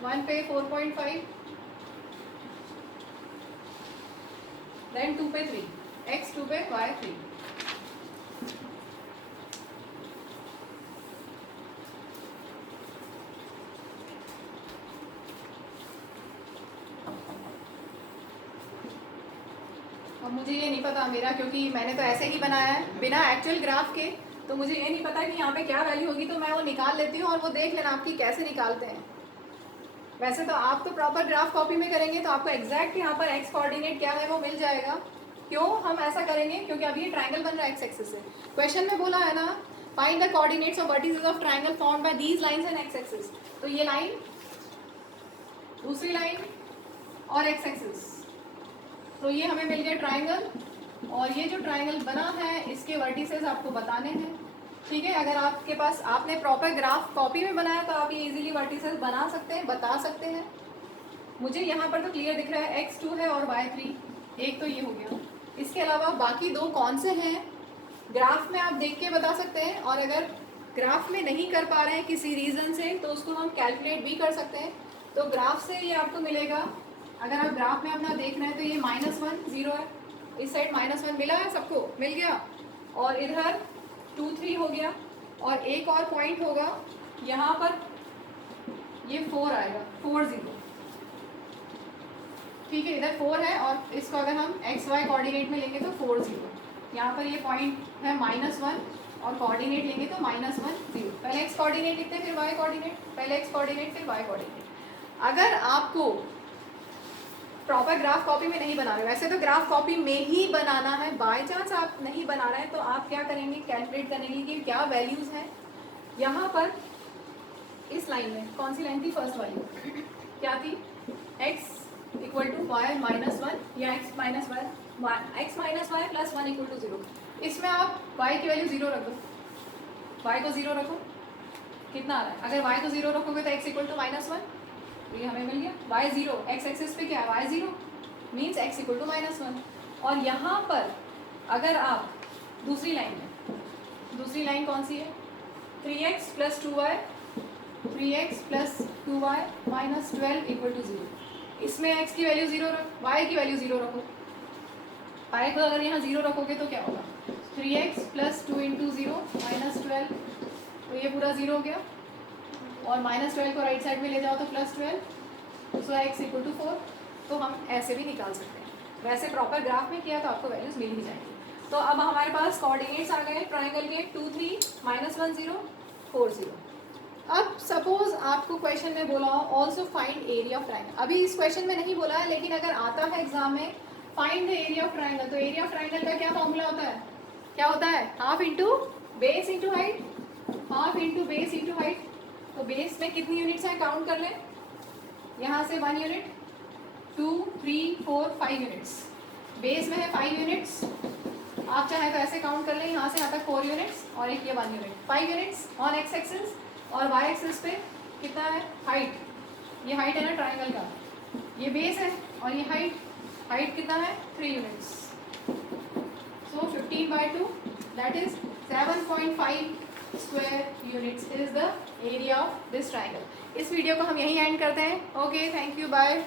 1 पे 4.5, देन 2 पे 3, x 2 पे y 3। अब मुझे ये नहीं पता मेरा, क्योंकि मैंने तो ऐसे ही बनाया है बिना एक्चुअल ग्राफ के, तो मुझे ये नहीं पता कि यहाँ पे क्या वैल्यू होगी, तो मैं वो निकाल लेती हूँ और वो देख लेना आपकी कैसे निकालते हैं। वैसे तो आप तो प्रॉपर ग्राफ कॉपी में करेंगे तो आपको एग्जैक्ट यहाँ पर एक्स कोऑर्डिनेट क्या है वो मिल जाएगा। क्यों हम ऐसा करेंगे? क्योंकि अभी ये ट्रायंगल बन रहा है एक्स एक्सिस से। क्वेश्चन में बोला है ना, find the coordinates of vertices of triangle formed by these lines and x axis. तो ये लाइन, दूसरी लाइन और एक्स एक्सिस, तो ये हमें मिल गया ट्रायंगल। और ये जो ट्रायंगल बना है इसके वर्टिसेस आपको बताने हैं, ठीक है। अगर आपके पास आपने प्रॉपर ग्राफ कॉपी में बनाया तो आप ये इजीली वर्टिसेस बना सकते हैं, बता सकते हैं। मुझे यहाँ पर तो क्लियर दिख रहा है x2 है और y3, एक तो ये हो गया। इसके अलावा बाकी दो कौन से हैं ग्राफ में आप देख के बता सकते हैं, और अगर ग्राफ में नहीं कर पा रहे हैं किसी रीज़न से तो उसको हम कैलकुलेट भी कर सकते हैं। तो ग्राफ से ये आपको मिलेगा, अगर आप ग्राफ में अपना देख रहे हैं तो ये -1 0 है, इस साइड -1 मिला है, सबको मिल गया, और इधर 2 3 हो गया, और एक और पॉइंट होगा यहाँ पर, ये 4 आएगा, 4 0, ठीक है। इधर 4 है और इसको अगर हम एक्स वाई कोऑर्डिनेट में लेंगे तो 4 0। यहाँ पर ये पॉइंट है -1 और कोऑर्डिनेट लेंगे तो -1 0। पहले एक्स कोऑर्डिनेट लिखते हैं फिर वाई कोऑर्डिनेट, पहले एक्स कोऑर्डिनेट फिर वाई कोऑर्डिनेट। अगर आपको प्रॉपर ग्राफ कॉपी में नहीं बना रहे, वैसे तो ग्राफ कॉपी में ही बनाना है, बाय चांस आप नहीं बना रहे हैं तो आप क्या करेंगे, कैलकुलेट करने के लिए क्या वैल्यूज़ हैं। यहाँ पर इस लाइन में कौन सी लाइन थी, फर्स्ट वाली क्या थी, x इक्वल टू वाई -1 या x minus y plus 1 equal to 0। इसमें आप y की वैल्यू 0 रख दो, y को 0 रखो, कितना आ रहा है? अगर y को 0 रखोगे तो x इक्वल टू -1, तो ये हमें मिल गया y 0। एक्स एक्सिस पे क्या है, y 0 means x equal to -1। और यहाँ पर अगर आप दूसरी लाइन में, दूसरी लाइन कौन सी है, 3x plus 2y, 3x plus 2y minus 12 equal to 0। इसमें x की वैल्यू 0 रख, y की वैल्यू 0 रखो। y को अगर यहाँ 0 रखोगे तो क्या होगा, 3x प्लस 2 इंटू 0 माइनस 12, तो ये पूरा 0 हो गया, और -12 को राइट साइड में ले जाओ तो +12, सो x इक्वल टू 4। तो हम ऐसे भी निकाल सकते हैं, वैसे प्रॉपर ग्राफ में किया तो आपको वैल्यूज मिल ही जाएंगी। तो अब हमारे पास कोऑर्डिनेट्स आ गए ट्रायंगल के 2 3 -1 0 4 0। अब सपोज आपको क्वेश्चन में बोला हो also find area of triangle, अभी इस क्वेश्चन में नहीं बोला है लेकिन अगर आता है एग्जाम में find the area of triangle, तो एरिया ऑफ ट्रायंगल का क्या फॉर्मूला होता है, क्या होता है, half into base into height, half into base into height. तो बेस में कितनी यूनिट्स हैं काउंट कर लें, यहाँ से 1 यूनिट, 2 3 4 5 यूनिट्स, बेस में है 5 यूनिट्स। आप चाहे तो ऐसे काउंट कर लें, यहाँ से यहाँ तक 4 यूनिट्स और एक ये 1 unit, 5 units on x axis, और वाई एक्सिस पे कितना है, हाइट, ये हाइट है ना ट्रायंगल का, ये बेस है और ये हाइट, हाइट कितना है 3 units, so 15/2 that is 7.5 square units is the area of this triangle. इस वीडियो को हम यहीं एंड करते हैं। Okay, thank you, bye.